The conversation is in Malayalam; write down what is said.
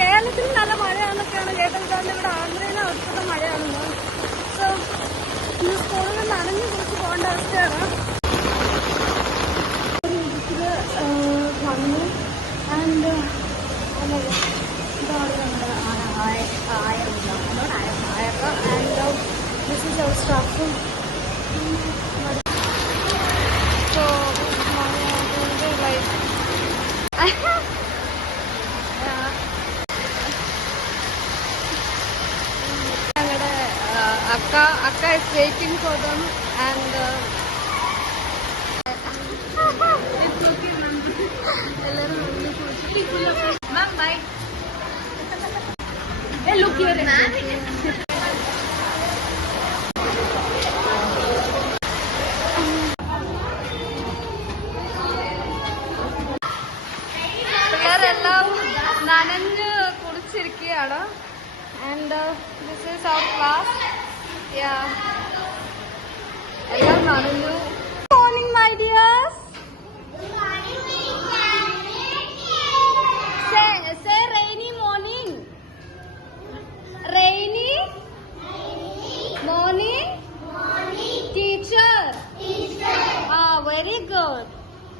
കേരളത്തിൽ നല്ല മഴയാണെന്നൊക്കെയാണ് കേട്ടത്. ഇവിടെ ആന്ധ്രയിലെ അടുത്ത മഴയാണെന്ന്. സോ ഈ സ്കൂളിൽ നനഞ്ഞു കുറിച്ച് പോകേണ്ട അവസ്ഥയാണ്. വന്നു ആൻഡ് ഇതാണ് നമ്മുടെ and this is our staff. So like ഞങ്ങളുടെ അക്ക is waiting for them and എല്ലാവരും മാം ബൈ. Look here. പിള്ളേരെല്ലാം നനഞ്ഞ് കുളിച്ചിരിക്കുകയാണ്. And this is our class. എല്ലാം നനഞ്ഞു. Morning my dear.